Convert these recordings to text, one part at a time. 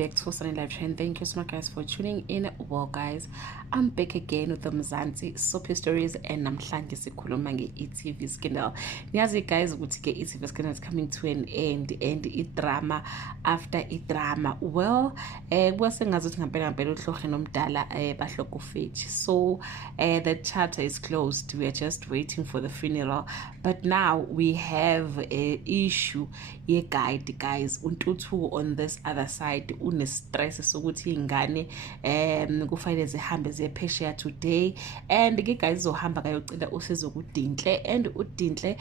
back to Sunny Live Trend. Thank you so much guys for tuning in. Well guys, I'm back again with the Mzansi soapy stories and namhlanje sikhuluma nge-e.tv scandal. Niyazi guys ukuthi ke e.tv scandal is coming to an end and i-drama after i-drama. Well, kwase ngazuthi ngempela uHlorhe noMdala bahloko ufethu. So the chapter is closed. We are just waiting for the funeral. But now we have a issue ye guide guys. Untuthu on this other side une stress sokuthi ingane kufanele zihambe zephesheya today, and ke guys zohamba kayocela usizo kuDinhle, and uDinhle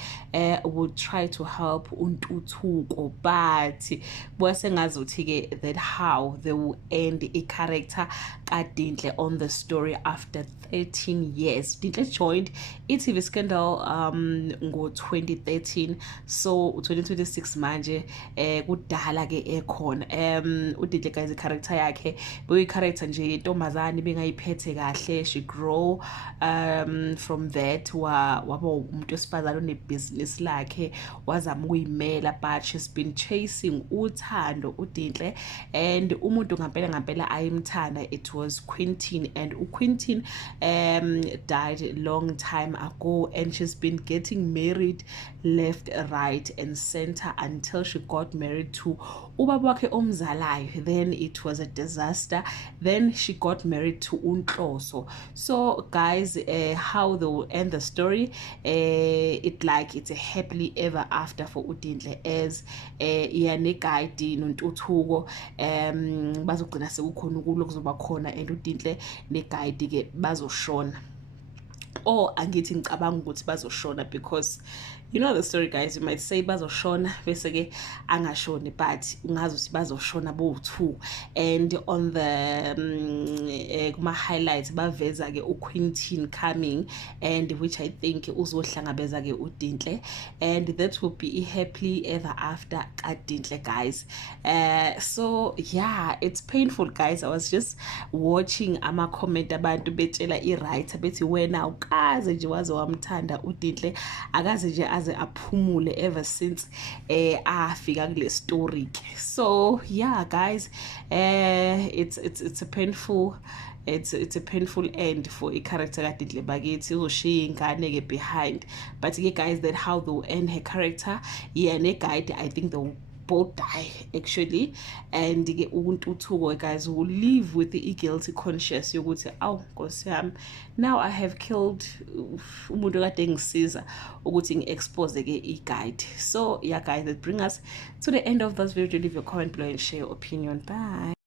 would try to help uNtuthuko, but kwase ngazuthi ke that how they will end a character kaDinhle on the story after 13 years. Dinhle joined e.tv scandal ngo 2013, so 2026 manje kudala ke ekhona. uDinhle guys i-character yakhe beyi-character nje intombazane bengayiphethe kahle. She grow from that waba umuntu wesifazane onebusiness lakhe, wazama ukuyimela, but she's been chasing uthando uDinhle, and umuntu ngampela ayimthanda it was Quentin, and uQuentin died a long time ago, and she's been getting married left, right and center until she got married to ubaba wakhe omzalayo. Then it was a disaster. Then she got married to uNhloso. So guys, how they will end the story, it's a happily ever after for uDinhle, as yanegadi noNtuthuko bazogcina sekukhona ukulo kuzoba khona, and uDinhle negadi ke bazoshona. Or angithi ngicabanga ukuthi bazoshona, because you know the story guys, you might say bazoshona bese ke angashoni, but ungazi ukuthi bazoshona bo2. And on the kuma highlights baveza ke uQuentin coming, and which I think uzohlangabeza ke uDinhle, and that will be a happily ever after kaDinhle guys. So yeah, it's painful guys. I was just watching ama comment abantu betshela i-writer bethi wena ukaze nje waze wamthanda uDinhle, akaze nje aze aphumule ever since afika kule story. So yeah guys, it's a painful end for a character kaDinhle bakithi uzoshiya ingane ke behind, but ke guys that how they will end her character. Yeah, negide I think they will both die actually, and ke uNtuthuko guys will live with the guilty conscience yokuthi aw Nkosi yami, now I have killed umuntu kade ngisiza ukuthi ngi-expose ke i-guide. So yeah guys, that bring us to the end of this video. Leave your comment below and share your opinion. Bye.